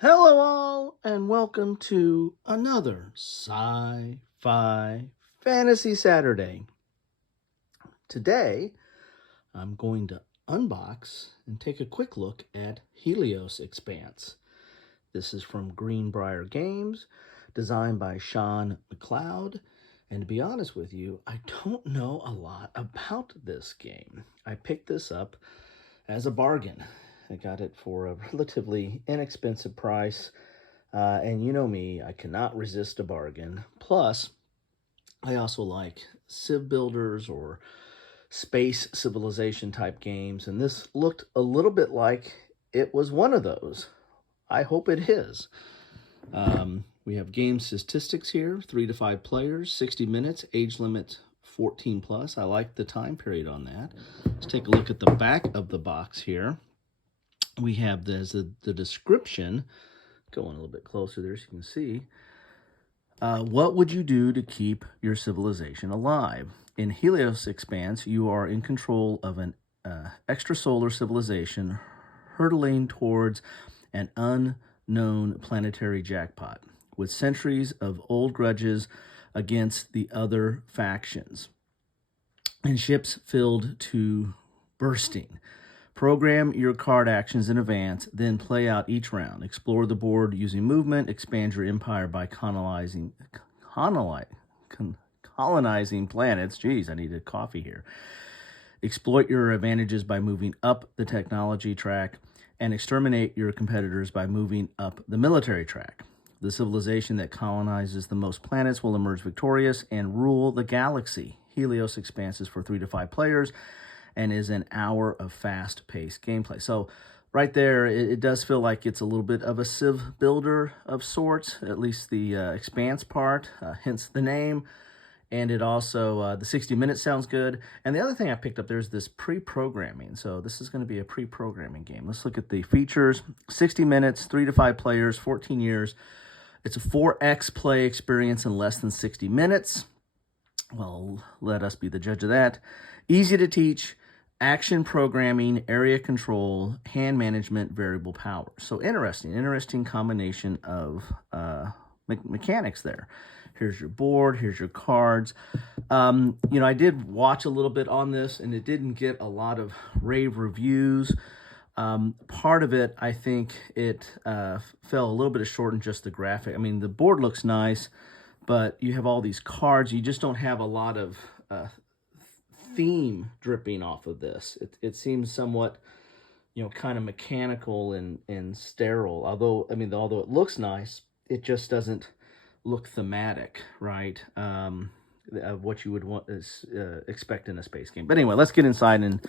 Hello, all, and welcome to another Sci-Fi Fantasy Saturday. Today, I'm going to unbox and take a quick look at Helios Expanse. This is from Greenbrier Games, designed by Sean McLeod. And to be honest with you, I don't know a lot about this game. I picked this up as a bargain. I got it for a relatively inexpensive price. And you know me, I cannot resist a bargain. Plus, I also like civ builders or space civilization type games, and this looked a little bit like it was one of those. I hope it is. We have game statistics here, 3 to 5 players, 60 minutes, age limit 14 plus. I like the time period on that. Let's take a look at the back of the box here. We have the description. Going a little bit closer there so you can see. What would you do to keep your civilization alive? In Helios Expanse, you are in control of an extrasolar civilization hurtling towards an unknown planetary jackpot, with centuries of old grudges against the other factions, and ships filled to bursting. Program your card actions in advance, then play out each round. Explore the board using movement. Expand your empire by colonizing planets. Geez, I need a coffee here. Exploit your advantages by moving up the technology track, and exterminate your competitors by moving up the military track. The civilization that colonizes the most planets will emerge victorious and rule the galaxy. Helios Expanses for 3 to 5 players and is an hour of fast-paced gameplay. So right there, it does feel like it's a little bit of a civ builder of sorts, at least the Expanse part, hence the name. And it also, the 60 minutes sounds good. And the other thing I picked up, there's this pre-programming. So this is going to be a pre-programming game. Let's look at the features. 60 minutes, 3 to 5 players, 14 years. It's a 4x play experience in less than 60 minutes. Well, let us be the judge of that. Easy to teach. Action programming, area control, hand management, variable power. So interesting combination of mechanics there. Here's your board, here's your cards. I did watch a little bit on this, and it didn't get a lot of rave reviews. Part of it, I think it fell a little bit short in just the graphic. I mean, the board looks nice, but you have all these cards. You just don't have a lot of theme dripping off of this. It seems somewhat, kind of mechanical and sterile. Although it looks nice, it just doesn't look thematic, right? Of what you would want expect in a space game. But anyway, let's get inside and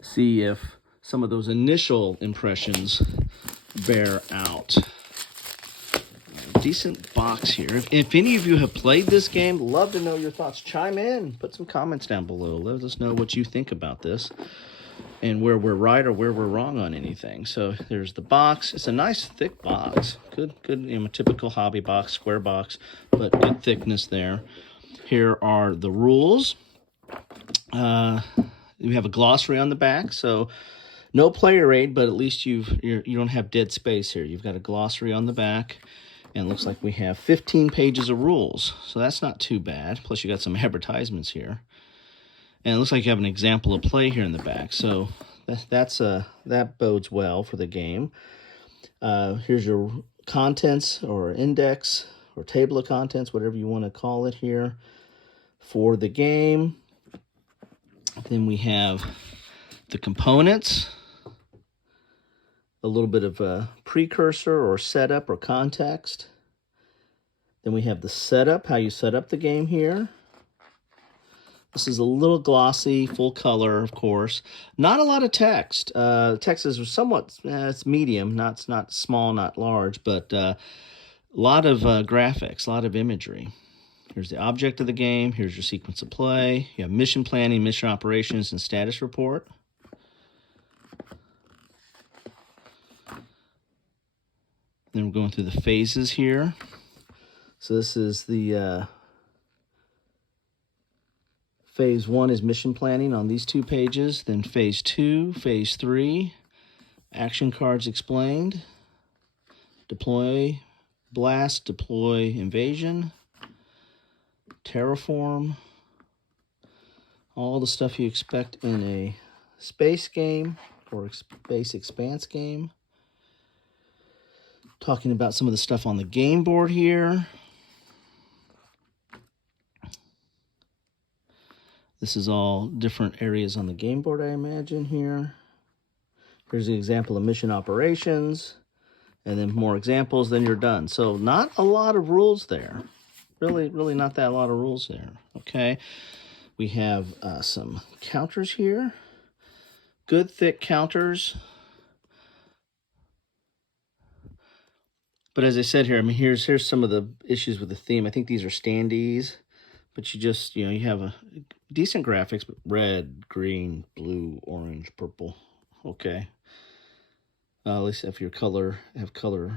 see if some of those initial impressions bear out. Decent box here. If any of you have played this game, love to know your thoughts. Chime in, put some comments down below. Let us know what you think about this and where we're right or where we're wrong on anything. So there's the box. It's a nice thick box. Good, typical hobby box, square box, but good thickness there. Here are the rules. We have a glossary on the back, so no player aid, but at least you don't have dead space here. You've got a glossary on the back. And it looks like we have 15 pages of rules, so that's not too bad. Plus, you got some advertisements here. And it looks like you have an example of play here in the back, so that bodes well for the game. Here's your contents or index or table of contents, whatever you want to call it here, for the game. Then we have the components, a little bit of a precursor or setup or context. Then we have the setup, how you set up the game here. This is a little glossy, full color, of course. Not a lot of text. Text is somewhat, it's medium, it's not small, not large, but a lot of graphics, a lot of imagery. Here's the object of the game. Here's your sequence of play. You have mission planning, mission operations, and status report. Then we're going through the phases here. So this is the phase 1 is mission planning on these 2 pages. Then phase 2, phase 3, action cards explained. deploy, blast, deploy, invasion, terraform, all the stuff you expect in a space game or space expanse game. Talking about some of the stuff on the game board here. This is all different areas on the game board, I imagine, here. Here's the example of mission operations, and then more examples, then you're done. So not a lot of rules there. Really not that lot of rules there, okay? We have some counters here. Good, thick counters. But as I said here, I mean, here's some of the issues with the theme. I think these are standees, but you just, you have a decent graphics, but red, green, blue, orange, purple, okay? At least if you have color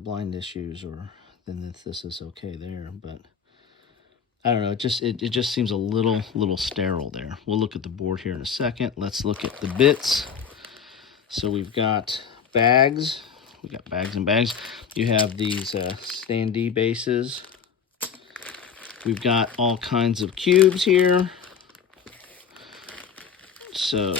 blind issues, or then this is okay there. But I don't know. It just seems a little sterile there. We'll look at the board here in a second. Let's look at the bits. So we've got bags. We got bags and bags. You have these standee bases. We've got all kinds of cubes here. So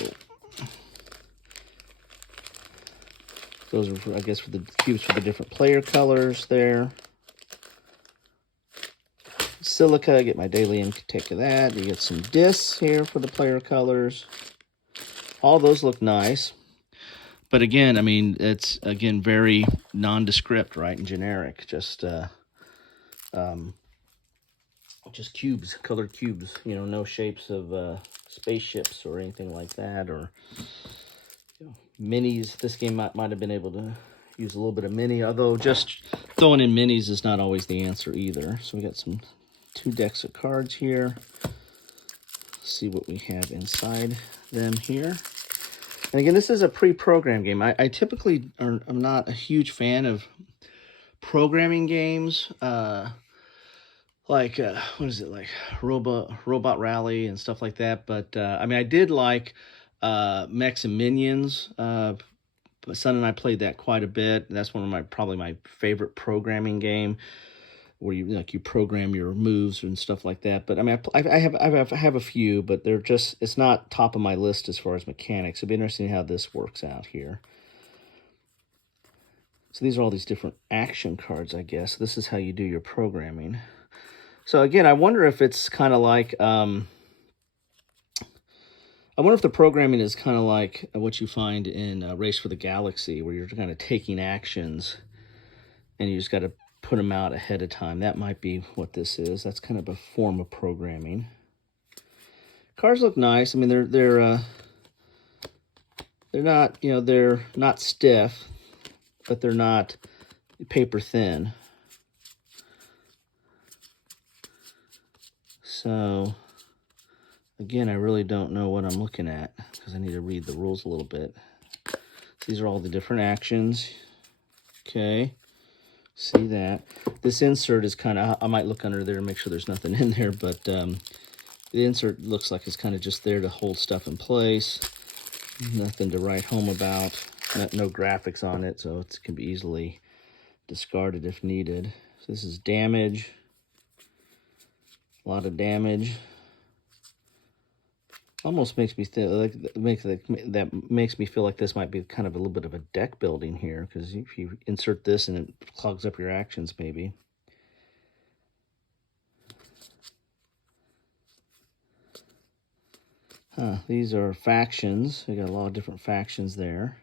those are, I guess, for the cubes for the different player colors there. Silica, I get my daily intake of that. You get some discs here for the player colors. All those look nice. But again, I mean, it's, again, very nondescript, right, and generic. Just cubes, colored cubes. No shapes of spaceships or anything like that, or minis. This game might have been able to use a little bit of mini, although just throwing in minis is not always the answer either. So we got two decks of cards here. Let's see what we have inside them here. And again, this is a pre-programmed game. I typically am not a huge fan of programming games, like what is it, like Robot Rally and stuff like that. But I mean, I did like Mechs and Minions. My son and I played that quite a bit. That's one of probably my favorite programming game, where you program your moves and stuff like that. But I mean, I have a few, but it's not top of my list as far as mechanics. It'd be interesting how this works out here. So these are all these different action cards, I guess. This is how you do your programming. So again, I wonder if it's kind of like, I wonder if the programming is kind of like what you find in Race for the Galaxy, where you're kind of taking actions and you just got to put them out ahead of time. That might be what this is. That's kind of a form of programming. Cards look nice. I mean, they're not, they're not stiff, but they're not paper thin. So again, I really don't know what I'm looking at because I need to read the rules a little bit. So these are all the different actions. Okay. See that. This insert is kind of, I might look under there and make sure there's nothing in there, but the insert looks like it's kind of just there to hold stuff in place. Nothing to write home about. No graphics on it, so it can be easily discarded if needed. So this is damage. A lot of damage. Almost makes me makes me feel like this might be kind of a little bit of a deck building here, because if you insert this and it clogs up your actions, maybe. These are factions. We got a lot of different factions there.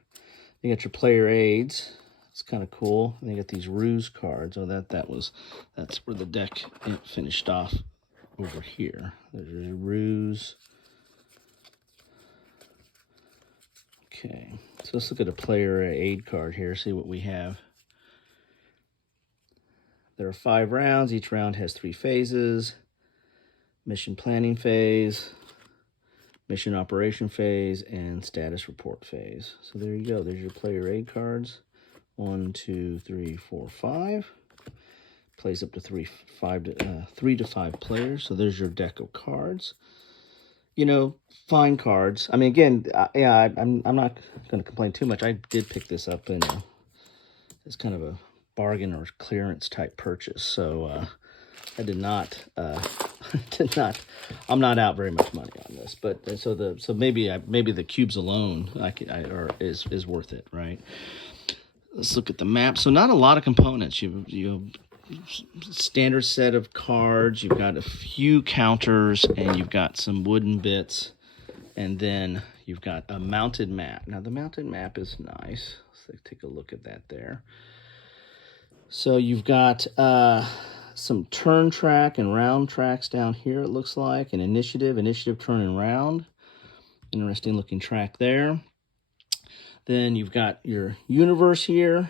You got your player aids. It's kind of cool. And you got these ruse cards. Oh, that's where the deck finished off over here. There's your ruse. Okay, so let's look at a player aid card here, see what we have. There are 5 rounds. Each round has 3 phases. Mission planning phase, mission operation phase, and status report phase. So there you go. There's your player aid cards. 1, 2, 3, 4, 5. Plays up to 3 to 5 players. So there's your deck of cards. Fine cards. I mean, again, I'm not going to complain too much. I did pick this up, and it's kind of a bargain or clearance type purchase. So I did not, I'm not out very much money on this, but so maybe the cubes alone is worth it, right? Let's look at the map. So not a lot of components. You standard set of cards. You've got a few counters, and you've got some wooden bits, and then you've got a mounted map. Now the mounted map is nice. Let's take a look at that there. So you've got some turn track and round tracks down here, it looks like, an initiative, turn, and round. Interesting looking track there. Then you've got your universe here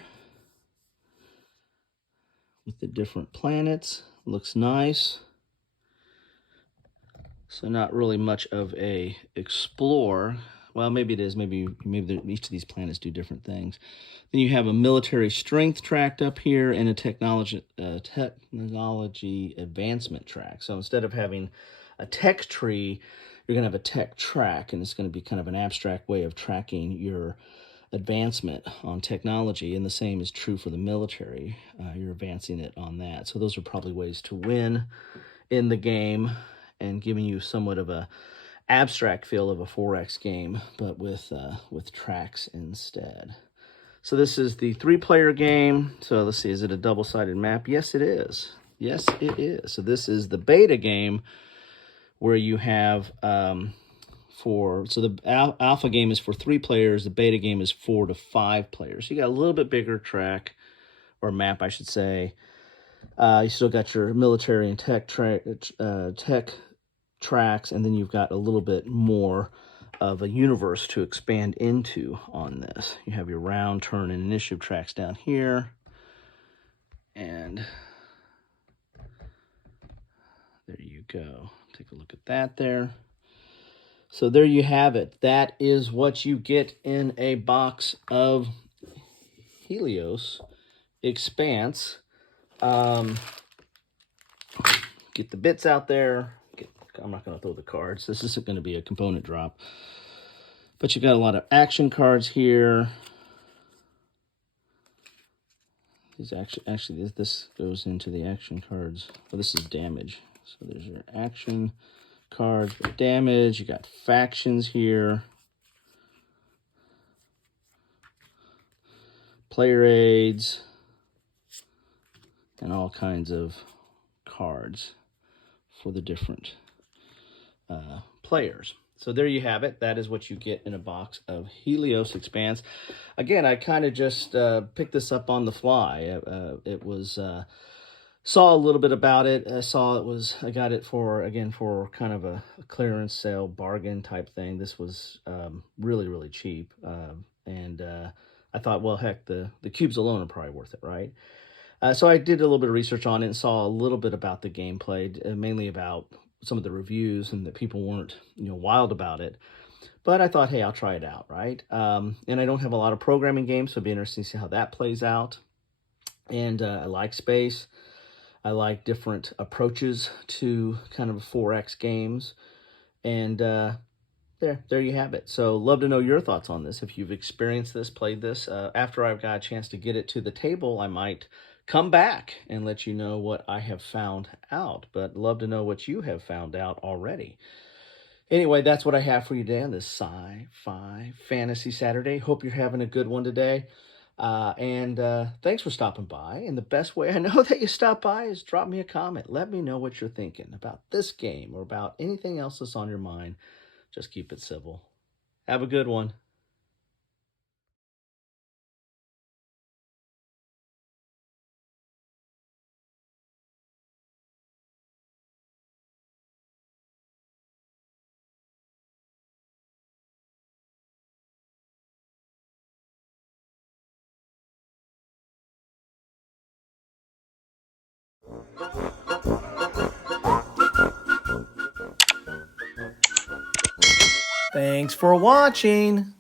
with the different planets. Looks nice. So not really much of a explore. Well, maybe it is. Maybe each of these planets do different things. Then you have a military strength track up here and a technology advancement track. So instead of having a tech tree, you're going to have a tech track, and it's going to be kind of an abstract way of tracking your advancement on technology, and the same is true for the military. You're advancing it on that. So those are probably ways to win in the game and giving you somewhat of a abstract feel of a 4X game, but with tracks instead. So this is the 3-player game. So let's see, is it a double-sided map? Yes, it is. Yes, it is. So this is the beta game where you have so the alpha game is for 3 players. The beta game is 4 to 5 players. So you got a little bit bigger track, or map, I should say. You still got your military and tech tracks, and then you've got a little bit more of a universe to expand into on this. You have your round, turn, and initiative tracks down here. And there you go. Take a look at that there. So there you have it. That is what you get in a box of Helios Expanse. Get the bits out there. I'm not going to throw the cards. This isn't going to be a component drop. But you got a lot of action cards here. These actually this goes into the action cards. Well, this is damage. So there's your action cards with damage. You got factions here. Player aids. And all kinds of cards for the different players. So there you have it. That is what you get in a box of Helios Expanse. Again, I kind of just picked this up on the fly. It was saw a little bit about it. I got it for kind of a clearance sale bargain type thing. This was really, really cheap. And I thought, well, heck, the cubes alone are probably worth it, right? So I did a little bit of research on it and saw a little bit about the gameplay, mainly about some of the reviews, and that people weren't, wild about it. But I thought, hey, I'll try it out, right? And I don't have a lot of programming games, so it'd be interesting to see how that plays out. And I like space. I like different approaches to kind of 4X games. And there you have it. So love to know your thoughts on this. If you've experienced this, played this. After I've got a chance to get it to the table, I might come back and let you know what I have found out. But love to know what you have found out already. Anyway, that's what I have for you today on this Sci-Fi Fantasy Saturday. Hope you're having a good one today. And thanks for stopping by. And the best way I know that you stop by is drop me a comment. Let me know what you're thinking about this game or about anything else that's on your mind. Just keep it civil. Have a good one. Thanks for watching.